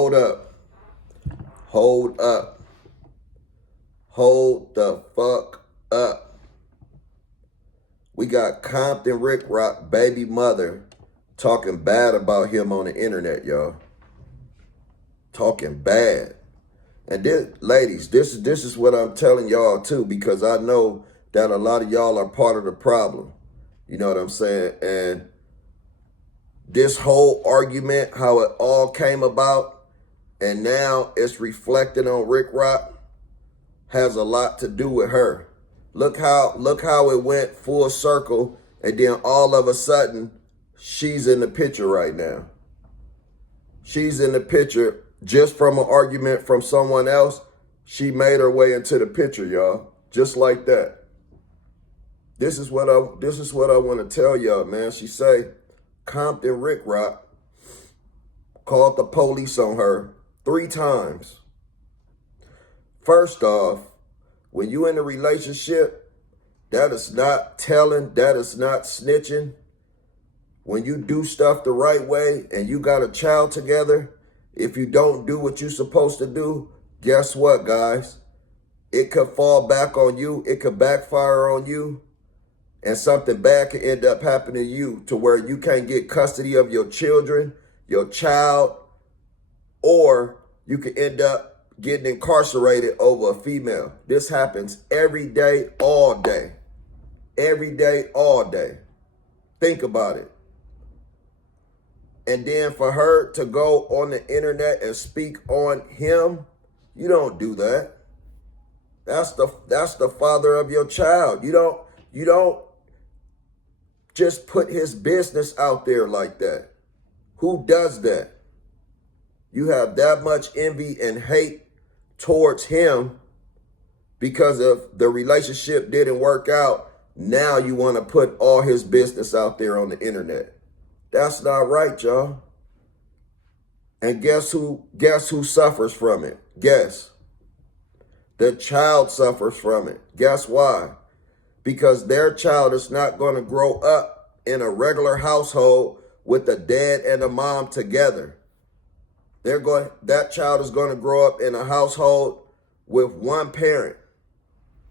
Hold up. Hold up. Hold the fuck up. We got Compton ricc baby mother talking bad about him on the internet, y'all. Talking bad. And this, ladies, this is what I'm telling y'all too, because I know that a lot of y'all are part of the problem. You know what I'm saying? And this whole argument, how it all came about, and now it's reflecting on ricc, has a lot to do with her. Look how it went full circle, and then all of a sudden, she's in the picture right now. She's in the picture just from an argument from someone else. She made her way into the picture, y'all. Just like that. This is what I want to tell y'all, man. She say Compton ricc called the police on her 3 times. First off, when you in a relationship, that is not telling, that is not snitching. When you do stuff the right way and you got a child together, if you don't do what you're supposed to do, guess what, guys? It could fall back on you. It could backfire on you. And something bad could end up happening to you to where you can't get custody of your children, your child, or you could end up getting incarcerated over a female. This happens every day, all day. Every day, all day. Think about it. And then for her to go on the internet and speak on him, you don't do that. That's the father of your child. You don't just put his business out there like that. Who does that? You have that much envy and hate towards him because of the relationship didn't work out. Now you want to put all his business out there on the internet. That's not right, y'all. And guess who suffers from it? Guess. The child suffers from it. Guess why? Because their child is not going to grow up in a regular household with a dad and a mom together. That child is going to grow up in a household with one parent.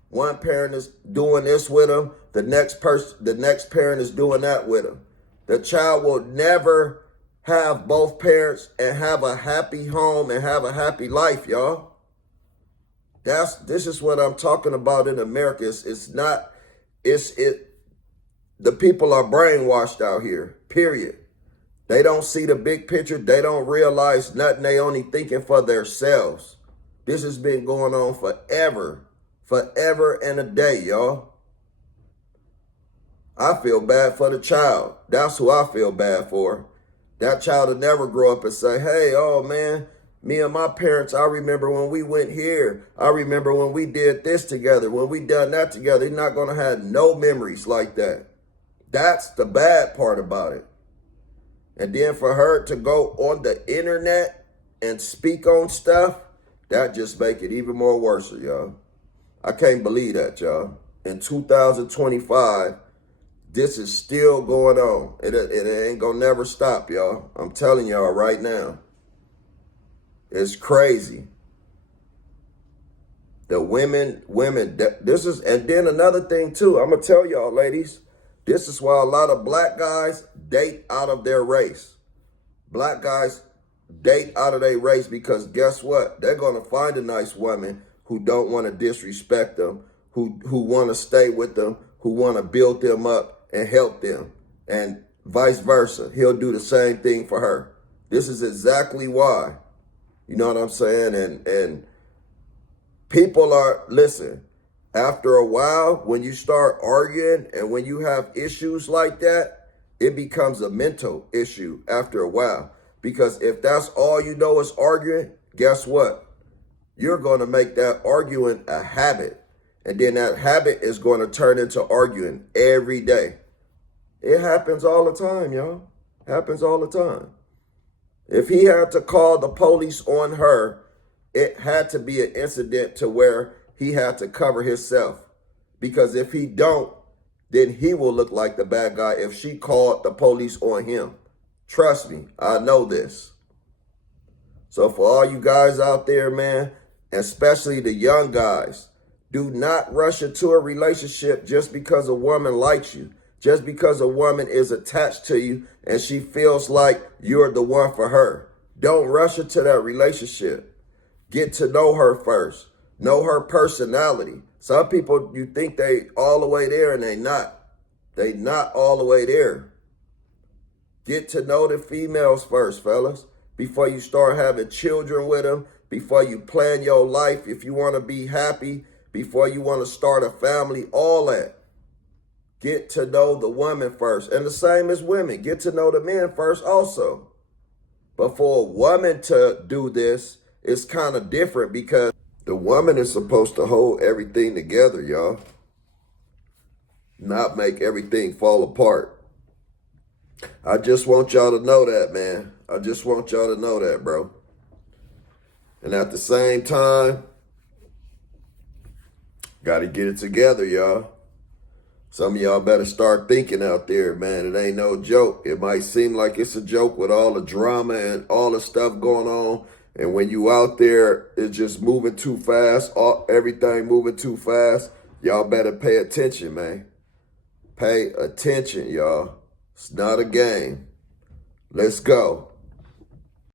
One parent is doing this with them. The next parent is doing that with them. The child will never have both parents and have a happy home and have a happy life, y'all. This is what I'm talking about in America. The people are brainwashed out here, period. They don't see the big picture. They don't realize nothing. They only thinking for themselves. This has been going on forever and a day, y'all. I feel bad for the child. That's who I feel bad for. That child will never grow up and say, hey, oh man, me and my parents, I remember when we went here. I remember when we did this together, when we done that together. They're not going to have no memories like that. That's the bad part about it. And then for her to go on the internet and speak on stuff, that just make it even more worse, y'all. I can't believe that, y'all. In 2025, this is still going on. It ain't gonna never stop, y'all. I'm telling y'all right now. It's crazy. The women, this is, and then another thing too, I'm gonna tell y'all, ladies, this is why a lot of black guys date out of their race. Black guys date out of their race because guess what? They're gonna find a nice woman who don't want to disrespect them, who want to stay with them, who want to build them up and help them, and vice versa. He'll do the same thing for her. This is exactly why. You know what I'm saying? And people are, listen, after a while, when you start arguing and when you have issues like that, it becomes a mental issue after a while. Because if that's all you know is arguing, guess what? You're going to make that arguing a habit. And then that habit is going to turn into arguing every day. It happens all the time, y'all. Happens all the time. If he had to call the police on her, it had to be an incident to where he had to cover himself. Because if he don't, then he will look like the bad guy if she called the police on him. Trust me, I know this. So for all you guys out there, man, especially the young guys, do not rush into a relationship just because a woman likes you, just because a woman is attached to you and she feels like you're the one for her. Don't rush into that relationship. Get to know her first. Know her personality. Some people, you think they all the way there and they not. They not all the way there. Get to know the females first, fellas, before you start having children with them, before you plan your life, if you want to be happy, before you want to start a family, all that. Get to know the woman first. And the same as women. Get to know the men first also. But for a woman to do this, it's kind of different because the woman is supposed to hold everything together, y'all. Not make everything fall apart. I just want y'all to know that, man. I just want y'all to know that, bro. And at the same time, got to get it together, y'all. Some of y'all better start thinking out there, man. It ain't no joke. It might seem like it's a joke with all the drama and all the stuff going on. And when you out there, it's just moving too fast. Everything moving too fast. Y'all better pay attention, man. Pay attention, y'all. It's not a game. Let's go.